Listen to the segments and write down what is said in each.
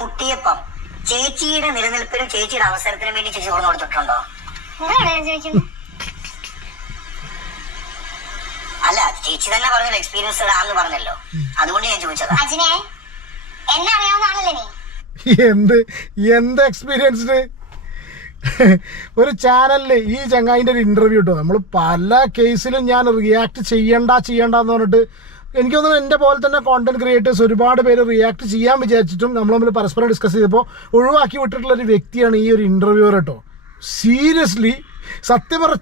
കുട്ടിയപ്പം ചേച്ചിയുടെ നിലനിൽപ്പിനും ചേച്ചിയുടെ അവസരത്തിനും വേണ്ടി ചേച്ചി തുറന്നു കൊടുത്തിട്ടുണ്ടോ? അല്ല ചേച്ചി തന്നെ പറഞ്ഞല്ലോ എക്സ്പീരിയൻസ് ആന്ന് പറഞ്ഞല്ലോ. അതുകൊണ്ട് ഞാൻ ചോദിച്ചത്. അജിനെ എന്നെ അറിയാവുന്ന ആളല്ലേ നീ? എന്ത്? എന്ത് എക്സ്പീരിയൻസ്ഡ് ഒരു ചാനലിൽ ഈ ചങ്ങായിന്റെ ഒരു ഇന്റർവ്യൂ കിട്ടും നമ്മൾ പല കേസിലും ഞാൻ റിയാക്ട് ചെയ്യണ്ട ചെയ്യണ്ട എന്ന് പറഞ്ഞിട്ട് എനിക്ക് തോന്നുന്നു എന്റെ പോലെ തന്നെ കോണ്ടന്റ് ക്രിയേറ്റേഴ്സ് ഒരുപാട് പേര് റിയാക്ട് ചെയ്യാൻ വിചാരിച്ചിട്ടും നമ്മൾ തമ്മിൽ പരസ്പരം ഡിസ്കസ് ചെയ്തപ്പോൾ ഒഴിവാക്കി വിട്ടിട്ടുള്ള ഒരു വ്യക്തിയാണ് ഈ ഒരു ഇന്റർവ്യൂവർ കേട്ടോ സീരിയസ്ലി സത്യം പറ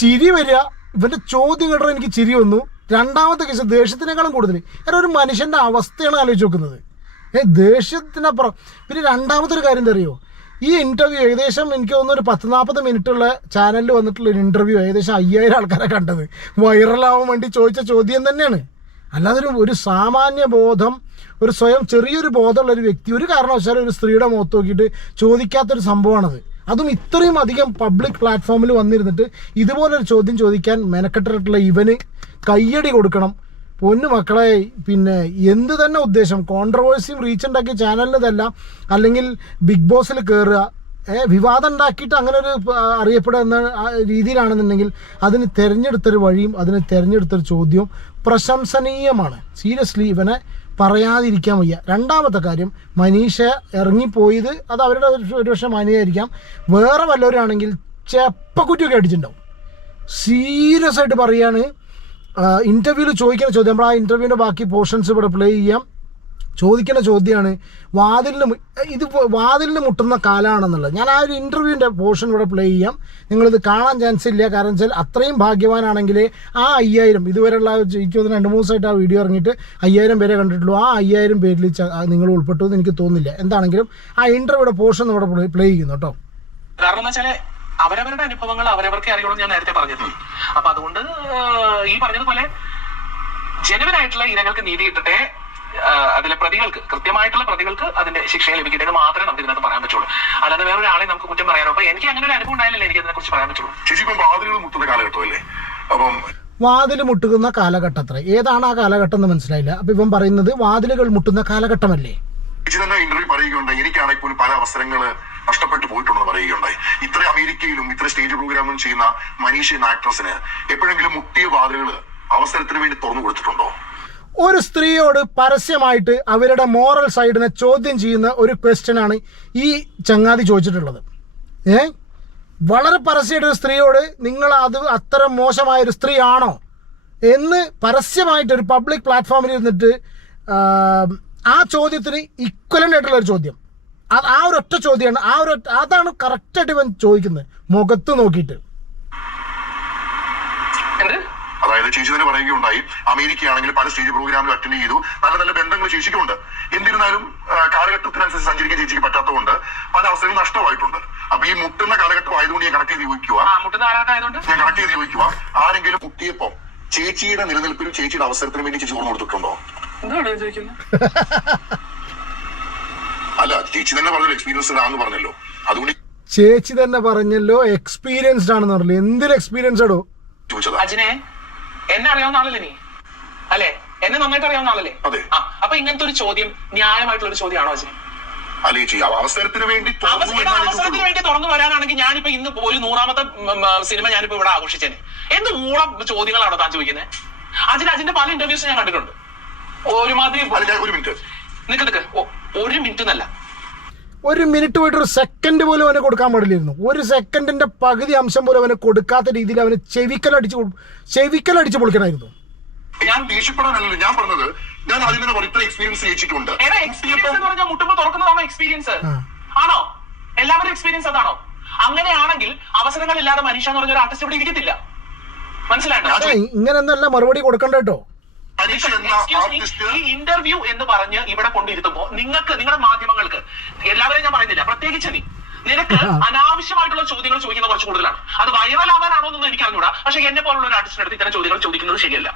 ചിരി വരിക ഇവന്റെ ചോദ്യം കേട്ടോ എനിക്ക് ചിരി വന്നു. രണ്ടാമത്തെ കേസ് ദേഷ്യത്തിനേക്കാളും കൂടുതൽ കാരണം ഒരു മനുഷ്യന്റെ അവസ്ഥയാണ് ആലോചിച്ച് നോക്കുന്നത്. ഏ ദേഷ്യത്തിനപ്പുറം പിന്നെ രണ്ടാമത്തെ ഒരു കാര്യം എന്താ അറിയോ? ഈ ഇന്റർവ്യൂ ഏകദേശം എനിക്ക് തോന്നുന്നു ഒരു പത്ത് നാൽപ്പത് മിനിറ്റുള്ള ചാനലിൽ വന്നിട്ടുള്ള ഒരു ഇന്റർവ്യൂ ഏകദേശം അയ്യായിരം ആൾക്കാരെ കണ്ടത്. വൈറലാവാൻ വേണ്ടി ചോദിച്ച ചോദ്യം തന്നെയാണ്. അല്ലാതെ ഒരു സാമാന്യ ബോധം ഒരു സ്വയം ചെറിയൊരു ബോധമുള്ള ഒരു വ്യക്തി ഒരു കാരണവശാലും ഒരു സ്ത്രീയുടെ മുഖത്ത് നോക്കിയിട്ട് ചോദിക്കാത്തൊരു സംഭവമാണത്. അതും ഇത്രയും അധികം പബ്ലിക് പ്ലാറ്റ്ഫോമിൽ വന്നിരുന്നിട്ട് ഇതുപോലൊരു ചോദ്യം ചോദിക്കാൻ മെനക്കെട്ടിട്ടുള്ള ഇവന് കയ്യടി കൊടുക്കണം. പൊന്നു മക്കളെ പിന്നെ എന്ത് തന്നെ ഉദ്ദേശം? കോൺട്രവേഴ്സിയും റീച്ച് ഉണ്ടാക്കിയ ചാനലിനതല്ല അല്ലെങ്കിൽ ബിഗ് ബോസിൽ കയറുക വിവാദം ഉണ്ടാക്കിയിട്ട് അങ്ങനെ ഒരു അറിയപ്പെടുന്ന രീതിയിലാണെന്നുണ്ടെങ്കിൽ അതിന് തിരഞ്ഞെടുത്തൊരു വഴിയും അതിന് തിരഞ്ഞെടുത്തൊരു ചോദ്യവും പ്രശംസനീയമാണ്. സീരിയസ്ലി ഇവനെ പറയാതിരിക്കാൻ വയ്യ. രണ്ടാമത്തെ കാര്യം മനീഷ ഇറങ്ങിപ്പോയത് അത് അവരുടെ ഒരു- പക്ഷെ മനയായിരിക്കാം വേറെ വല്ലവരാണെങ്കിൽ ചെപ്പക്കുറ്റിയൊക്കെ അടിച്ചിട്ടുണ്ടാവും. സീരിയസ് ആയിട്ട് പറയാണ് ഇന്റർവ്യൂവിൽ ചോദിക്കുന്ന ചോദ്യം. നമ്മൾ ആ ഇന്റർവ്യൂവിന്റെ ബാക്കി പോർഷൻസ് ഇവിടെ പ്ലേ ചെയ്യാം. ചോദിക്കുന്ന ചോദ്യമാണ് വാതിലിന് ഇത് വാതിലിന് മുട്ടുന്ന കാലാണെന്നുള്ളത്. ഞാൻ ആ ഒരു ഇന്റർവ്യൂവിന്റെ പോർഷൻ ഇവിടെ പ്ലേ ചെയ്യാം. നിങ്ങളിത് കാണാൻ ചാൻസ് ഇല്ല. കാരണം വെച്ചാൽ അത്രയും ഭാഗ്യവാനാണെങ്കിൽ ആ അയ്യായിരം ഇതുവരെയുള്ള എനിക്ക് തോന്നുന്നു രണ്ട് മൂന്ന് ദിവസമായിട്ട് ആ വീഡിയോ ഇറങ്ങിയിട്ട് അയ്യായിരം പേരെ കണ്ടിട്ടുള്ളൂ. ആ അയ്യായിരം പേരിൽ നിങ്ങൾ ഉൾപ്പെട്ടു എന്ന് എനിക്ക് തോന്നുന്നില്ല. എന്താണെങ്കിലും ആ ഇന്റർവ്യൂയുടെ പോർഷൻ ഇവിടെ പ്ലേ ചെയ്യുന്നു കേട്ടോ. കാരണം അവരവരുടെ അനുഭവങ്ങൾ അവരവർക്കേ അറിയുള്ളൂ എന്ന് ഞാൻ നേരത്തെ പറഞ്ഞിരുന്നു. അപ്പൊ അതുകൊണ്ട് ഈ പറഞ്ഞതുപോലെ ജനുവനായിട്ടുള്ള ഇരകൾക്ക് നീതി കിട്ടട്ടെ അതിലെ പ്രതികൾക്ക് കൃത്യമായിട്ടുള്ള പ്രതികൾക്ക് അതിന്റെ ശിക്ഷ ലഭിക്കട്ടെ എന്ന് മാത്രമേ നമുക്ക് ഇതിനകത്ത് പറയാൻ പറ്റുള്ളൂ. അല്ലാതെ വേറെ ഒരാളെ നമുക്ക് കുറ്റം പറയാനോ. അപ്പൊ എനിക്ക് അങ്ങനെ ഒരു അനുഭവം ഉണ്ടായാലല്ലേ എനിക്ക് അതിനെ കുറിച്ച് പറയാൻ പറ്റുള്ളൂ. ചേച്ചി ഇപ്പം വാതിലുകൾ മുട്ടുന്ന കാലഘട്ടമല്ലേ? അപ്പം വാതിൽ മുട്ടുന്ന കാലഘട്ടത്ര. ഏതാണ് ആ കാലഘട്ടം എന്ന് മനസ്സിലായില്ല. അപ്പൊ ഇവൻ പറയുന്നത് വാതിലുകൾ മുട്ടുന്ന കാലഘട്ടമല്ലേ? ചേച്ചി തന്നെ ഇന്റർവ്യൂ പറയുകയുണ്ടായി. എനിക്കാണെങ്കിൽ പോലും പല അവസരങ്ങൾ നഷ്ടപ്പെട്ടു പോയിട്ടുണ്ടെന്ന് പറയുകയുണ്ടായി. ഇത്ര അമേരിക്കയിലും ഇത്ര സ്റ്റേജ് പ്രോഗ്രാമും ചെയ്യുന്ന മനീഷ് എന്ന ആക്ട്രസിന് എപ്പോഴെങ്കിലും മുട്ടിയ വാതിലുകൾ അവസരത്തിന് വേണ്ടി തുറന്നു കൊടുത്തിട്ടുണ്ടോ? ഒരു സ്ത്രീയോട് പരസ്യമായിട്ട് അവരുടെ മോറൽ സൈഡിനെ ചോദ്യം ചെയ്യുന്ന ഒരു ക്വസ്റ്റ്യൻ ആണ് ഈ ചങ്ങാതി ചോദിച്ചിട്ടുള്ളത്. ഏ? വളരെ പരസ്യമായിട്ട് ഒരു സ്ത്രീയോട് നിങ്ങൾ അത് അത്ര മോശമായ ഒരു സ്ത്രീ ആണോ എന്ന് പരസ്യമായിട്ട് ഒരു പബ്ലിക് പ്ലാറ്റ്ഫോമിൽ ഇരുന്നിട്ട് ആ, ചോദ്യത്തിന് ഇക്വലന്റ് ആയിട്ടുള്ള ഒരു ചോദ്യം. ആ ഒരു ഒറ്റ ചോദ്യമാണ്. ആ ഒരു അതാണ് കറക്റ്റായിട്ട് ഇവൻ ചോദിക്കുന്നത്. മുഖത്ത് നോക്കിയിട്ട്. എന്ത്? അതായത് ചേച്ചി തന്നെ പറയുകയുണ്ടായി. അമേരിക്കയാണെങ്കിൽ പല സ്റ്റേജ് പ്രോഗ്രാമിലും അറ്റൻഡ് ചെയ്തു. നല്ല നല്ല ബന്ധങ്ങൾ ചേച്ചിക്കുണ്ട്. എന്നിരുന്നാലും കാലഘട്ടത്തിനനുസരിച്ച് സഞ്ചരിക്കാൻ ചേച്ചിക്ക് പറ്റാത്തതുകൊണ്ട് പല അവസരങ്ങളും നഷ്ടമായിട്ടുണ്ട്. അപ്പൊ ഈ മുട്ടുന്ന കാലഘട്ടം ആയതുകൊണ്ട് ഞാൻ കണക്ട് ചെയ്ത് ചോദിക്കുക. ഞാൻ കണക്ട് ചെയ്ത് ചോദിക്കുക. ആരെങ്കിലും മുട്ടിയപ്പോ ചേച്ചിയുടെ നിലനിൽപ്പിനും ചേച്ചിയുടെ അവസരത്തിനും വേണ്ടി ചേച്ചി കൊടുത്തിട്ടുണ്ടോ? എന്താണ് ചോദിക്കുന്നത്? അല്ല ചേച്ചി തന്നെ പറഞ്ഞല്ലോ എക്സ്പീരിയൻസ് ആണെന്ന് പറഞ്ഞല്ലോ. അതുകൊണ്ട് ചേച്ചി തന്നെ പറഞ്ഞല്ലോ എക്സ്പീരിയൻസ്ഡ് ആണെന്ന് പറഞ്ഞല്ലോ. എന്തൊരു എക്സ്പീരിയൻസ് ആടോ അജിനെ എന്നെ അറിയാവുന്ന ആളല്ലേ നീ? അല്ലെ? എന്നെ നന്നായിട്ട് അറിയാവുന്ന ആളല്ലേ? അതെ. ആ അപ്പൊ ഇങ്ങനത്തെ ഒരു ചോദ്യം ന്യായമായിട്ടുള്ള ഒരു ചോദ്യമാണോ അജിനെ? അവസരത്തിന് വേണ്ടി അവസരത്തിന്. വേണ്ടി തുറന്നു വരാനാണെങ്കിൽ ഞാനിപ്പോ ഇന്ന് ഒരു നൂറാമത്തെ സിനിമ ഞാനിപ്പോ ഇവിടെ ആഘോഷിച്ചേനെ. എന്ത് മൂളം ചോദ്യങ്ങളാണോ താൻ ചോദിക്കുന്നത് അജിന് അജിന്റെ പല ഇന്റർവ്യൂസ് ഞാൻ കണ്ടിട്ടുണ്ട്. ഒരുമാതിരി ഒരു മിനിറ്റ് നിക്ക് നിക്ക്. ഓ, ഒരു മിനിറ്റ് എന്നല്ല. ഒരു മിനിറ്റ് പോയിട്ട് ഒരു സെക്കൻഡ് പോലും അവന് കൊടുക്കാൻ പാടില്ലായിരുന്നു. ഒരു സെക്കൻഡിന്റെ പകുതി അംശം പോലും അവന് കൊടുക്കാത്ത രീതിയിൽ അവന് ചെവിക്കലടിച്ച് ചെവിക്കലടിച്ച് പൊളിക്കണമായിരുന്നു. ഞാൻ ദേഷ്യപ്പെടാനല്ലല്ലോ. ഞാൻ പറഞ്ഞത് ഞാൻ ആദ്യം തന്നെ ഇത്ര എക്സ്പീരിയൻസ് ഏതാ എക്സ്പീരിയൻസ് എന്ന് പറഞ്ഞാൽ മുട്ടുമ്പോ തുറക്കുന്നതാണോ എക്സ്പീരിയൻസ് ആണോ? എല്ലാവരുടെ എക്സ്പീരിയൻസ് അതാണോ? അങ്ങനെയാണെങ്കിൽ അവസരങ്ങളില്ലാതെ മനുഷ്യ എന്ന് പറഞ്ഞ ഒരു ആർട്ടിസ്റ്റ് ഇവിടെ ഇരിക്കത്തില്ല. മനസ്സിലായോ? ഇങ്ങനെ ഇങ്ങനെയൊന്നല്ല മറുപടി കൊടുക്കണ്ട കേട്ടോ. എന്ന ആർട്ടിസ്റ്റ് ഈ ഇന്റർവ്യൂ എന്ന് പറഞ്ഞ് ഇവിടെ കൊണ്ടിരുത്തുമ്പോ നിങ്ങൾക്ക് നിങ്ങളുടെ മാധ്യമങ്ങൾക്ക് എല്ലാവരെയും ഞാൻ പറയുന്നില്ല പ്രത്യേകിച്ച് നീ. നിനക്ക് അനാവശ്യമായിട്ടുള്ള ചോദ്യങ്ങൾ ചോദിക്കുന്ന കുറച്ച് കൂടുതലാണ്. അത് വൈറൽ ആവാനാണോ എന്നൊന്നും എനിക്ക് അറിഞ്ഞൂടാ പക്ഷെ എന്നെ പോലുള്ള ഒരു ആർട്ടിസ്റ്റിന്റെ അടുത്ത് ഇത്തരം ചോദ്യങ്ങൾ ചോദിക്കുന്നത് ശരിയല്ല.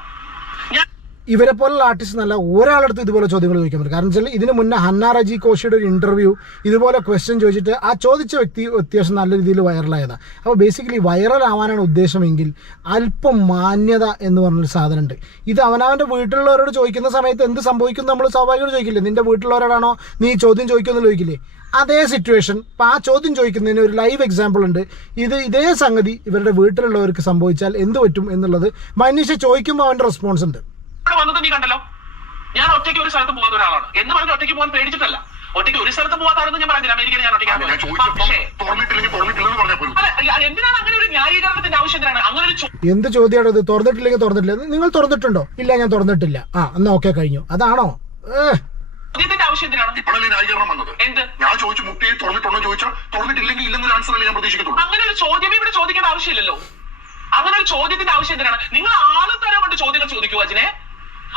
ഇവരെ പോലുള്ള ആർട്ടിസ്റ്റ് നല്ല ഒരാളടുത്ത് ഇതുപോലെ ചോദ്യങ്ങൾ ചോദിക്കാൻ പറ്റും. കാരണം വെച്ചാൽ ഇതിന് മുന്നേ ഹന്ന കോശിയുടെ ഒരു ഇന്റർവ്യൂ ഇതുപോലെ ക്വസ്റ്റ്യൻ ചോദിച്ചിട്ട് ആ ചോദിച്ച വ്യക്തി അത്യാവശ്യം നല്ല രീതിയിൽ വൈറലായതാണ് അപ്പോൾ ബേസിക്കലി വൈറൽ ആവാനാണ് ഉദ്ദേശമെങ്കിൽ അല്പം മാന്യത എന്ന് പറഞ്ഞൊരു സാധനമുണ്ട് ഇത് അവനവന്റെ വീട്ടിലുള്ളവരോട് ചോദിക്കുന്ന സമയത്ത് എന്ത് സംഭവിക്കും നമ്മൾ സ്വാഭാവികമായിട്ട് ചോദിക്കില്ലേ? നിന്റെ വീട്ടിലുള്ളവരോടാണോ നീ ചോദ്യം ചോദിക്കുമെന്ന് ചോദിക്കില്ലേ? അതേ സിറ്റുവേഷൻ ഇപ്പം ആ ചോദ്യം ചോദിക്കുന്നതിന് ഒരു ലൈവ് എക്സാമ്പിൾ ഉണ്ട്. ഇത് ഇതേ സംഗതി ഇവരുടെ വീട്ടിലുള്ളവർക്ക് സംഭവിച്ചാൽ എന്ത് പറ്റും എന്നുള്ളത് മനുഷ്യ ചോദിക്കുമ്പോൾ അവന്റെ റെസ്പോൺസ് ഉണ്ട്. ഇവിടെ വന്നത് നീ കണ്ടല്ലോ. ഞാൻ ഒറ്റയ്ക്ക് ഒരു സ്ഥലത്ത് പോകാത്ത ഒരാളാണ്. എന്ന് പറഞ്ഞ് ഒറ്റയ്ക്ക് പോകാൻ പേടിച്ചിട്ടല്ല. ഒറ്റയ്ക്ക് ഒരു സ്ഥലത്ത് പോകാത്താണെന്ന് ഞാൻ പറഞ്ഞില്ല. അമേരിക്കയിൽ ഞാൻ ഒറ്റയ്ക്ക് എന്തിനാണ് അങ്ങനെ ഒരു ന്യായീകരണത്തിന്റെ ആവശ്യം എന്തിനാണ്? അങ്ങനെ ഒരു എന്ത് ചോദ്യമാണ് ഇത്? തുറന്നിട്ടില്ലെങ്കിൽ തുറന്നിട്ടില്ല. നിങ്ങൾ തുറന്നിട്ടുണ്ടോ? ഇല്ല ഞാൻ തുറന്നിട്ടില്ല. ആ എന്നാ ഓക്കെ കഴിഞ്ഞു. അതാണോ? ഏ. ചോദ്യത്തിന്റെ ആവശ്യം എന്തിനാണ്? ഇപ്പോഴല്ലേ ന്യായീകരണം വന്നത്? എന്ത്? ഞാൻ ചോദിച്ചു മുട്ടിയെ തുറന്നിട്ടുണ്ടോ ചോദിച്ചാൽ തുറന്നിട്ടില്ലെങ്കിൽ ഇല്ലെന്നൊരു ആൻസർ അല്ലേ ഞാൻ പ്രതീക്ഷിക്കുന്നു അങ്ങനെ ഒരു ചോദ്യമേ ഇവിടെ ചോദിക്കേണ്ട ആവശ്യമില്ലല്ലോ. അങ്ങനെ ഒരു ചോദ്യത്തിന്റെ ആവശ്യം എന്തിനാണ്? നിങ്ങൾ ആളും തരം കൊണ്ട് ചോദ്യങ്ങൾ ചോദിക്കുക അജിനെ?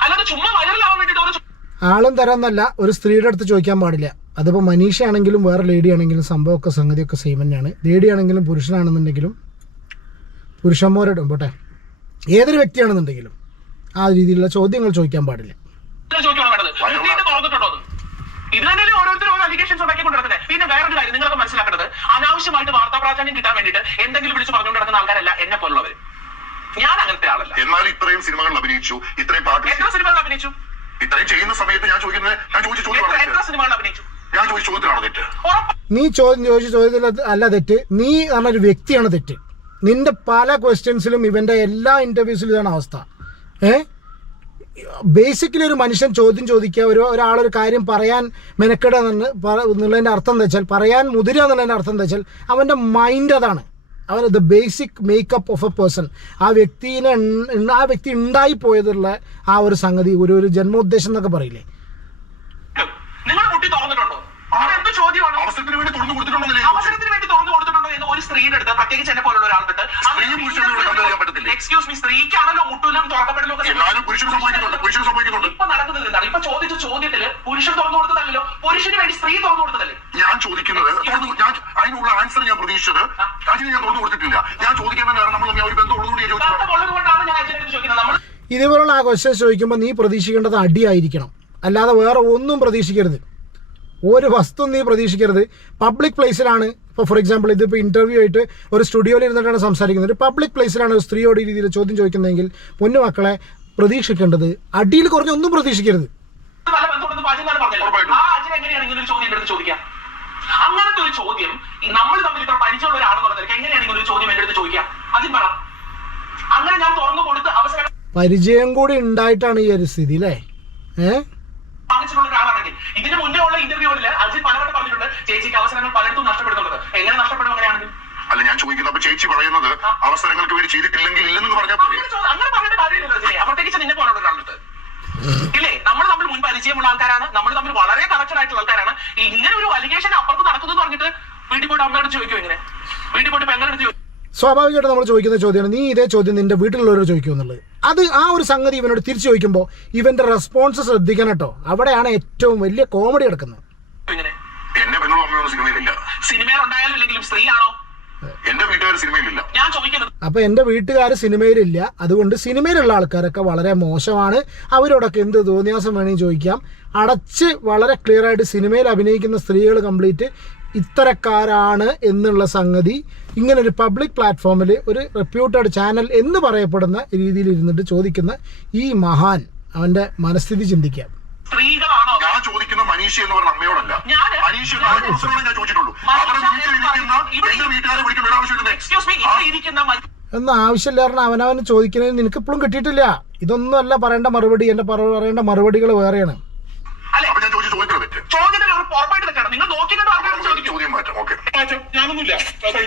അല്ലാതെ ചുമ്മാ വൈറലാവാൻ വേണ്ടിട്ട് ഓരോ ആളും തരാന്നല്ല ഒരു സ്ത്രീയുടെ അടുത്ത് ചോദിക്കാൻ പാടില്ല. അതിപ്പോൾ മനീഷയാണെങ്കിലും വേറെ ലേഡി ആണെങ്കിലും സംഭവമൊക്കെ സംഗതിയൊക്കെ സെയിം തന്നെയാണ്. ലേഡി ആണെങ്കിലും പുരുഷനാണെന്നുണ്ടെങ്കിലും പുരുഷന്മാരോട് പോട്ടെ ഏതൊരു വ്യക്തിയാണെന്നുണ്ടെങ്കിലും ആ രീതിയിലുള്ള ചോദ്യങ്ങൾ ചോദിക്കാൻ പാടില്ല? ഇത് തന്നെയല്ലേ ഓരോരുത്തരും ഓരോ അലിഗേഷൻസ് ഉണ്ടാക്കിക്കൊണ്ടിരുന്നത് പിന്നെ വേറൊരു കാര്യം നിങ്ങളൊക്കെ മനസ്സിലാക്കേണ്ടത് അനാവശ്യമായിട്ട് വാർത്താ പ്രാധാന്യം കിട്ടാൻ വേണ്ടിയിട്ട് എന്തെങ്കിലും വിളിച്ച് പറഞ്ഞുകൊണ്ട് നടക്കുന്ന ആൾക്കാരല്ല എന്നെ പോലുള്ളവർ ഞാൻ അങ്ങനത്തെ ആളല്ല എന്നാൽ ഇത്രയും സിനിമകളിൽ അഭിനയിച്ചു ഇത്രയും പാട്ട് എത്ര സിനിമകൾ അഭിനയിച്ചു? ഇത്രയും ചെയ്യുന്ന സമയത്ത് ഞാൻ ചോദിക്കുന്നത് ഞാൻ ചോദിച്ച ചോദ്യം എത്ര- സിനിമകളിൽ സിനിമകൾ അഭിനയിച്ചു? ഞാൻ ചോദിച്ച ചോദ്യത്തിലാണോ തെറ്റ്? നീ ചോദ്യം ചോദിച്ച ചോദ്യത്തിൽ അല്ല തെറ്റ്. നീ പറഞ്ഞൊരു വ്യക്തിയാണ് തെറ്റ്. നിന്റെ പല ക്വസ്റ്റ്യൻസിലും ഇവന്റെ എല്ലാ ഇന്റർവ്യൂസിലും ഇതാണ് അവസ്ഥ. ഏ? ബേസിക്കലി ഒരു മനുഷ്യൻ ചോദ്യം ചോദിക്കുക ഒരു ഒരാളൊരു കാര്യം പറയാൻ മെനക്കെടുക എന്ന് എന്നുള്ളതിന്റെ അർത്ഥം എന്താ വെച്ചാൽ പറയാൻ മുതിരുക എന്നുള്ളതിന്റെ അർത്ഥം എന്താ വെച്ചാൽ അവന്റെ മൈൻഡ് അതാണ്. അവൻ the basic makeup of a person ആ വ്യക്തിനെ ആ വ്യക്തി ഉണ്ടായി ഉണ്ടായിപ്പോയതുള്ള ആ ഒരു സംഗതി ഒരു ഒരു ജന്മോദ്ദേശം എന്നൊക്കെ പറയില്ലേ? അവസരത്തിന് വേണ്ടി തുറന്നു കൊടുത്തിട്ടുണ്ടെന്നല്ലേ ഞാൻ വേണ്ടി തുറന്നു കൊടുത്തിട്ടുണ്ടോ എന്ന് ഒരു സ്ത്രീയുടെ അടുത്ത് പ്രത്യേകിച്ച് എന്നെ പോലുള്ള ഒരാളുടെ എക്സ്ക്യൂസ് മീ സ്ത്രീക്കാണല്ലോ മുട്ടൂലും തുറക്കപ്പെടലും എന്നാലും പുരുഷന് സംഭവിക്കുന്നുണ്ട് പുരുഷന് സംഭവിക്കുന്നുണ്ട് ഇപ്പൊ നടക്കുന്നത് എന്താണ്? ഇപ്പൊ ചോദിച്ച ചോദ്യത്തിൽ പുരുഷൻ തുറന്നു കൊടുത്തതല്ലോ പുരുഷന് വേണ്ടി സ്ത്രീ തുറന്നു കൊടുത്തതല്ലേ? ഞാൻ ചോദിക്കുന്നത് ഞാൻ അതിനുള്ള ആൻസർ ഞാൻ പ്രതീക്ഷിച്ചത് അതിന് ഞാൻ തുറന്നു കൊടുത്തിട്ടില്ല. ഞാൻ ചോദിക്കാൻ കാരണം നമ്മൾ തമ്മിൽ ഒരു ബന്ധം ഉള്ളതുകൊണ്ട് ഞാൻ ഇതുപോലുള്ള ആ ക്വസ്റ്റ്യൻ ചോദിക്കുമ്പോൾ നീ പ്രതീക്ഷിക്കേണ്ടത് അടിയായിരിക്കണം. അല്ലാതെ വേറെ ഒന്നും പ്രതീക്ഷിക്കരുത്. ഒരു വസ്തു നീ പ്രതീക്ഷിക്കരുത്. പബ്ലിക് പ്ലേസിലാണ് ഇപ്പോൾ ഫോർ എക്സാമ്പിൾ ഇതിപ്പോൾ ഇന്റർവ്യൂ ആയിട്ട് ഒരു സ്റ്റുഡിയോയിൽ ഇരുന്നിട്ടാണ് സംസാരിക്കുന്നത്. ഒരു പബ്ലിക് പ്ലേസിലാണ് ഒരു സ്ത്രീയോട് ഈ രീതിയിൽ ചോദ്യം ചോദിക്കുന്നതെങ്കിൽ പൊന്നു മക്കളെ പ്രതീക്ഷിക്കേണ്ടത് അടിയിൽ കുറഞ്ഞൊന്നും പ്രതീക്ഷിക്കരുത്. ചോദിക്കാം അങ്ങനത്തെ ഒരു ചോദ്യം ഈ നമ്മൾ തമ്മിൽ ഇത്ര പരിചയമുള്ള ഒരാളെന്ന് പറഞ്ഞാൽ എങ്ങനെയാണ് ഇങ്ങനെ ഒരു ചോദ്യം എന്റെ അടുത്ത് ചോദിക്കുക? അജിൻ പറ. അങ്ങനെ ഞാൻ തുറന്നു കൊടുത്ത് അവസരം പരിചയം കൂടി ഉണ്ടായിട്ടാണ് ഈ ഒരു സ്ഥിതി അല്ലേ ഏഹ് വാങ്ങിച്ചിട്ടുള്ള ഒരാളാണെങ്കിൽ. ഇതിന് മുന്നേ ഉള്ള ഇന്റർവ്യൂവിൽ അജിൻ പലവട്ടം പറഞ്ഞിട്ടുണ്ട് ചേച്ചിക്ക് അവസരങ്ങൾ പലയിടത്തും നഷ്ടപ്പെടുന്നുള്ളത് എങ്ങനെ നഷ്ടപ്പെടും അങ്ങനെയാണെങ്കിൽ? അല്ല ഞാൻ ചോദിക്കുന്നത് അപ്പൊ ചേച്ചി പറയുന്നത് അവസരങ്ങൾക്ക് വേണ്ടി ചെയ്തിട്ടില്ലെങ്കിൽ ഇല്ലെന്ന് പറഞ്ഞാൽ പോരെ. അങ്ങനെ പറഞ്ഞിട്ട് കാര്യമില്ല അജിനെ പ്രത്യേകിച്ച് നിന്നെ പോലുള്ള ഒരാളുണ്ട്. ഇല്ലേ? നമ്മൾ തമ്മിൽ മുൻ പരിചയമുള്ള ആൾക്കാരാണ്. നമ്മൾ തമ്മിൽ വളരെ കണക്റ്റഡ് ആയിട്ടുള്ള ആൾക്കാരാണ്. ഇങ്ങനെ ഒരു വലിഗേഷൻ അപ്പുറത്ത് നടക്കുന്നു പറഞ്ഞിട്ട് വീട്ടിൽ പോയിട്ട് അമ്മയോട് ചോദിക്കും ഇങ്ങനെ? വീട്ടിൽ പോയിട്ട് പെങ്ങളുടെ ചോദിക്കും സ്വാഭാവികമായിട്ട് നമ്മൾ ചോദിക്കുന്ന ചോദ്യമാണ് നീ ഇതേ ചോദ്യം നിന്റെ വീട്ടിലുള്ളവരോട് ചോദിക്കും എന്നുള്ളത്. അത് ആ ഒരു സംഗതി ഇവനോട് തിരിച്ചു ചോദിക്കുമ്പോൾ ഇവന്റെ റെസ്പോൺസ് ശ്രദ്ധിക്കണം കേട്ടോ. അവിടെയാണ് ഏറ്റവും വലിയ കോമഡി കിടക്കുന്നത് ഇങ്ങനെ. സ്ത്രീയാണോ സിനിമയിൽ ഉണ്ടായാലും ഇല്ലെങ്കിലും എന്റെ വീട്ടുകാർ സിനിമയിലില്ല. ഞാൻ ചോദിക്കുന്നത് അപ്പോൾ എന്റെ വീട്ടുകാർ സിനിമയിലില്ല. അതുകൊണ്ട് സിനിമയിലുള്ള ആൾക്കാരൊക്കെ വളരെ മോശമാണ്. അവരോടൊക്കെ എന്ത് തോന്നിയാസം വേണമെങ്കിൽ ചോദിക്കാം. അടച്ച് വളരെ ക്ലിയർ ആയിട്ട് സിനിമയിൽ അഭിനയിക്കുന്ന സ്ത്രീകൾ കംപ്ലീറ്റ് ഇത്തരക്കാരാണ് എന്നുള്ള സംഗതി ഇങ്ങനെ ഒരു പബ്ലിക് പ്ലാറ്റ്ഫോമിൽ ഒരു റെപ്യൂട്ടഡ് ചാനൽ എന്ന് പറയപ്പെടുന്ന രീതിയിൽ ഇരുന്നിട്ട് ചോദിക്കുന്ന ഈ മഹാൻ അവന്റെ മനസ്ഥിതി ചിന്തിക്കാം. സ്ത്രീകളാണോ ഞാൻ ചോദിക്കുന്ന മനീഷ എന്ന് പറഞ്ഞ അമ്മയോടല്ല. മനീഷി ഞാൻ ചോദിച്ചിട്ടുള്ളൂ. അവരുടെ വീട്ടിലിരിക്കുന്ന എന്റെ വീട്ടുകാരെ വിളിക്കേണ്ട ഒരു ആവശ്യമില്ല. എക്സ്ക്യൂസ് മീ ഇവിടെ ഇരിക്കുന്ന ആവശ്യമില്ലായിരുന്നു. ചോദിക്കുന്നതിന് നിനക്ക് ഇപ്പോഴും കിട്ടിയിട്ടില്ല. ഇതൊന്നും അല്ല പറയേണ്ട മറുപടി. എന്റെ പറ- പറയേണ്ട മറുപടികൾ വേറെയാണ്.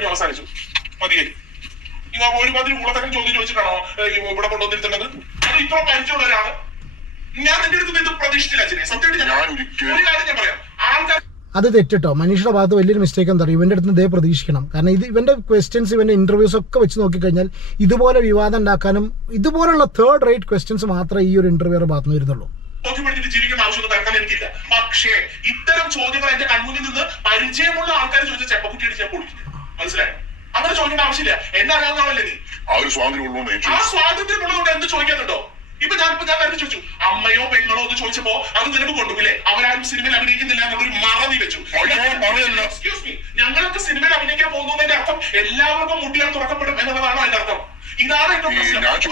അവസാനിച്ചു. മതിയായി ഉള്ളതൊക്കെ ചോദ്യം ചോദിച്ചിട്ടാണോ ഇവിടെ കൊണ്ടുവന്നിരുന്നത് അത് ഇത്ര പരിചയമുള്ള ഒരാൾ ഞാൻ നിന്റെ അടുത്ത് ഇത് പ്രതീക്ഷിച്ചില്ല അച്ഛനെ. സത്യമായിട്ട് ഞാൻ ഒരു കാര്യം ഞാൻ പറയാം. ആൾക്കാർ അത് തെറ്റിട്ടോ? മനീഷിന്റെ ഭാഗത്ത് വലിയൊരു മിസ്റ്റേക്ക് എന്താ പറയുക? ഇവന്റെ അടുത്ത് ഇതേ പ്രതീക്ഷിക്കണം. കാരണം ഇത് ഇവന്റെ ക്വസ്റ്റ്യൻസ് ഇവന്റെ ഇന്റർവ്യൂസ് ഒക്കെ വെച്ച് നോക്കിക്കഴിഞ്ഞാൽ ഇതുപോലെ വിവാദം ഉണ്ടാക്കാനും ഇതുപോലുള്ള തേർഡ് റേറ്റ് ക്വസ്റ്റ്യൻസ് മാത്രമേ ഈ ഒരു ഇന്റർവ്യൂറെ ഭാഗത്ത് നിന്ന് വരുന്നുള്ളൂ. പക്ഷേ ഇത്തരം ചോദ്യങ്ങൾ എന്റെ കൺമുന്നിൽ നിന്ന് പരിചയമുള്ള ആൾക്കാർ ചോദിച്ച ചെപ്പക്കുട്ടി അടിച്ച് ഞാൻ പൊളിക്കും. മനസ്സിലായോ? അങ്ങനെ ചോദിക്കേണ്ട ആവശ്യമില്ല. എന്നറിയാവുന്ന ആളല്ലേ നീ? ആ ഒരു സ്വാതന്ത്ര്യം ആ സ്വാതന്ത്ര്യം ഉള്ളതുകൊണ്ട് എന്ത് ചോദിക്കാനുണ്ടോ? ഇപ്പൊ ഞാൻ ഇപ്പൊ ഞാൻ നേരത്തെ ചോദിച്ചു. അമ്മയോ പെങ്ങളോ എന്ന് ചോദിച്ചപ്പോ അത് നിനക്ക് കൊണ്ടുപോയില്ലേ? അവരാരും സിനിമയിൽ അഭിനയിക്കുന്നില്ല എന്നുള്ളൊരു മറ നീ വെച്ചു. എക്സ്ക്യൂസ് മീ ഞങ്ങളൊക്കെ സിനിമയിൽ അഭിനയിക്കാൻ പോകുന്നതിന്റെ അർത്ഥം എല്ലാവർക്കും മുട്ടികൾ തുറക്കപ്പെടും എന്നുള്ളതാണോ അതിന്റെ അർത്ഥം. ഇതാണ്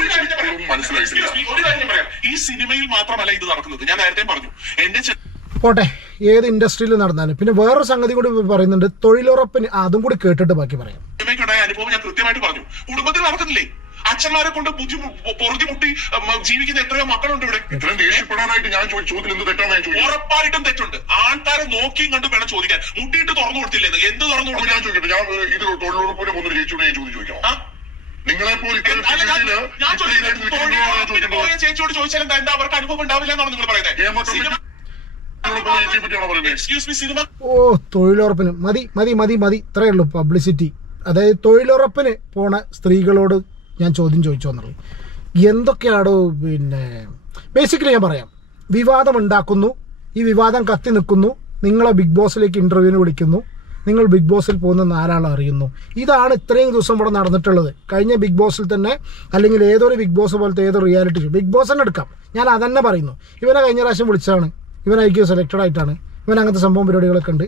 ഒരു കാര്യം ഞാൻ പറയാം. Excuse me, ഒരു കാര്യം ഞാൻ പറയാം. ഈ സിനിമയിൽ മാത്രമല്ല ഇത് നടക്കുന്നത്. ഞാൻ നേരത്തെ പറഞ്ഞു. എന്റെ പോട്ടെ ഏത് ഇൻഡസ്ട്രിയിൽ നടന്നാലും. പിന്നെ വേറൊരു സംഗതി കൂടി പറയുന്നുണ്ട്. തൊഴിലുറപ്പിന് അതും കൂടി കേട്ടിട്ട് ബാക്കി പറയാം. അനുഭവം ഞാൻ കൃത്യമായിട്ട് പറഞ്ഞു. കുടുംബത്തിൽ നടക്കുന്നില്ലേ? അച്ഛന്മാരെ കൊണ്ട് ബുദ്ധി പൊറുതി മുട്ടി ജീവിക്കുന്ന എത്രയോ മക്കളുണ്ട് ഇവിടെ. ഇത്രയും ദേഷ്യപ്പെടാനായിട്ട് ഞാൻ ചോദിച്ച ചോദ്യത്തിൽ എന്ത് തെറ്റാണ് ഞാൻ ചോദിച്ചത് ഉറപ്പായിട്ടും തെറ്റുണ്ട്. ആൾക്കാരെ നോക്കിയും കണ്ട് വേണം ചോദിക്കാൻ. മുട്ടിയിട്ട് തുറന്നു കൊടുത്തില്ലെന്ന് എന്ത് തുറന്നു കൊടുക്കും ഞാൻ ചോദിക്കട്ടെ ഞാൻ ഇത് തൊഴിലുറപ്പിനെ പോകുന്ന ചേച്ചിയോട് ഞാൻ ചോദ്യം ചോദിക്കാം. നിങ്ങളെ പോലെ ചേച്ചിയോട് ചോദിച്ചാൽ എന്താ? എന്താ അവർക്ക് അനുഭവം ഉണ്ടാവില്ല എന്നാണ് നിങ്ങൾ പറയുന്നത്? ഓ തൊഴിലുറപ്പിന്. മതി മതി മതി മതി. ഇത്രയേ ഉള്ളൂ പബ്ലിസിറ്റി. അതായത് തൊഴിലുറപ്പിന് പോണ സ്ത്രീകളോട് ഞാൻ ചോദ്യം ചോദിച്ചു എന്നുള്ളത് എന്തൊക്കെയാണോ പിന്നെ ബേസിക്കലി ഞാൻ പറയാം. വിവാദം ഉണ്ടാക്കുന്നു. ഈ വിവാദം കത്തി നിൽക്കുന്നു. നിങ്ങളെ ബിഗ് ബോസിലേക്ക് ഇന്റർവ്യൂവിന് വിളിക്കുന്നു. നിങ്ങൾ ബിഗ് ബോസിൽ പോകുന്ന നാലാൾ അറിയുന്നു. ഇതാണ് ഇത്രയും ദിവസം ഇവിടെ നടന്നിട്ടുള്ളത്. കഴിഞ്ഞ ബിഗ് ബോസിൽ തന്നെ അല്ലെങ്കിൽ ഏതൊരു ബിഗ് ബോസ് പോലത്തെ ഏതൊരു റിയാലിറ്റി ഷോ ബിഗ് ബോസ് തന്നെ എടുക്കാം. ഞാൻ അതന്നെ പറയുന്നു. ഇവനെ കഴിഞ്ഞ പ്രാവശ്യം വിളിച്ചതാണ്. ഇവനായിരിക്കും സെലക്റ്റഡ് ആയിട്ടാണ്. ഇവൻ അങ്ങനത്തെ സംഭവം പരിപാടികളൊക്കെ ഉണ്ട്.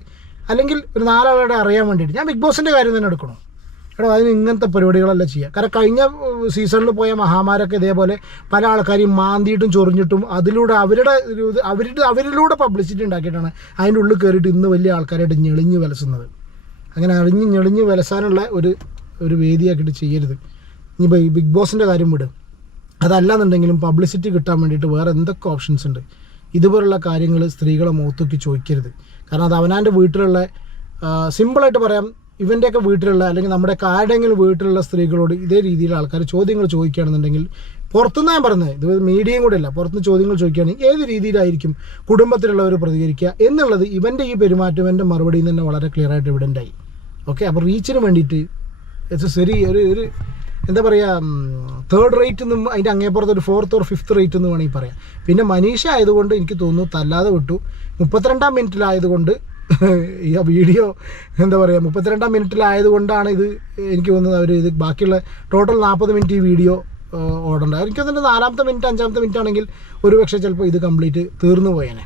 അല്ലെങ്കിൽ ഒരു നാലാളുടെ അറിയാൻ വേണ്ടിയിട്ട് ഞാൻ ബിഗ് ബോസിന്റെ കാര്യം തന്നെ എടുക്കണം? എടോ അതിന് ഇങ്ങനത്തെ പരിപാടികളല്ല ചെയ്യുക കാരണം കഴിഞ്ഞ സീസണിൽ പോയ മഹാമാരൊക്കെ ഇതേപോലെ പല ആൾക്കാരെയും മാന്തിയിട്ടും ചൊറിഞ്ഞിട്ടും അതിലൂടെ അവരുടെ അവരുടെ അവരിലൂടെ പബ്ലിസിറ്റി ഉണ്ടാക്കിയിട്ടാണ് അതിന്റെ ഉള്ളിൽ കയറിയിട്ട് ഇന്ന് വലിയ ആൾക്കാരായിട്ട് ഞെളിഞ്ഞ് വലസുന്നത്. അങ്ങനെ അഴിഞ്ഞ് ഞെളിഞ്ഞ് വലസാനുള്ള ഒരു ഒരു വേദിയാക്കിയിട്ട് ചെയ്യരുത്. ഇനിയിപ്പോൾ ഈ ബിഗ് ബോസിന്റെ കാര്യം വിടും. അതല്ലാന്നുണ്ടെങ്കിലും പബ്ലിസിറ്റി കിട്ടാൻ വേണ്ടിയിട്ട് വേറെ എന്തൊക്കെ ഓപ്ഷൻസ് ഉണ്ട്? ഇതുപോലുള്ള കാര്യങ്ങൾ സ്ത്രീകളെ മുഖത്തൊക്കെ ചോദിക്കരുത്. കാരണം അത് അവനാന്റെ വീട്ടിലുള്ള സിമ്പിളായിട്ട് പറയാം ഇവന്റെയൊക്കെ വീട്ടിലുള്ള അല്ലെങ്കിൽ നമ്മുടെ ആരുടെയെങ്കിലും വീട്ടിലുള്ള സ്ത്രീകളോട് ഇതേ രീതിയിൽ ആൾക്കാർ ചോദ്യങ്ങൾ ചോദിക്കുകയാണെന്നുണ്ടെങ്കിൽ പുറത്തുനിന്ന് ഞാൻ പറയുന്നത്. ഇത് മീഡിയയും കൂടെ അല്ല പുറത്തുനിന്ന് ചോദ്യങ്ങൾ ചോദിക്കുകയാണെങ്കിൽ ഏത് രീതിയിലായിരിക്കും കുടുംബത്തിലുള്ളവർ പ്രതികരിക്കുക എന്നുള്ളത് ഇവന്റെ ഈ പെരുമാറ്റം എന്റെ മറുപടിയിൽ തന്നെ വളരെ ക്ലിയർ ആയിട്ട് ഇവിടെ ഉണ്ടായി ഓക്കെ അപ്പോൾ റീച്ചിന് വേണ്ടിയിട്ട് ഇറ്റ്സ് ശരി ഒരു ഒരു എന്താ പറയുക തേർഡ് റേറ്റ് എന്നും അതിന്റെ അങ്ങേപ്പുറത്ത് ഒരു ഫോർത്ത് ഓർ ഫിഫ്ത്ത് റേറ്റ് എന്ന് വേണമെങ്കിൽ പറയാം. പിന്നെ മനീഷ ആയതുകൊണ്ട് എനിക്ക് തോന്നുന്നു തല്ലാതെ വിട്ടു. മുപ്പത്തിരണ്ടാം മിനിറ്റിലായതുകൊണ്ട് ഈ വീഡിയോ എന്താ പറയുക മുപ്പത്തിരണ്ടാം മിനിറ്റിലായതുകൊണ്ടാണ് ഇത് എനിക്ക് തോന്നുന്നത് അവർ ഇത് ബാക്കിയുള്ള ടോട്ടൽ നാൽപ്പത് മിനിറ്റ് ഈ വീഡിയോ ഓടേണ്ടത് എനിക്ക് തോന്നുന്നത് നാലാമത്തെ മിനിറ്റ് അഞ്ചാമത്തെ മിനിറ്റ് ആണെങ്കിൽ ഒരുപക്ഷെ ചിലപ്പോൾ ഇത് കംപ്ലീറ്റ് തീർന്നു പോയേനെ.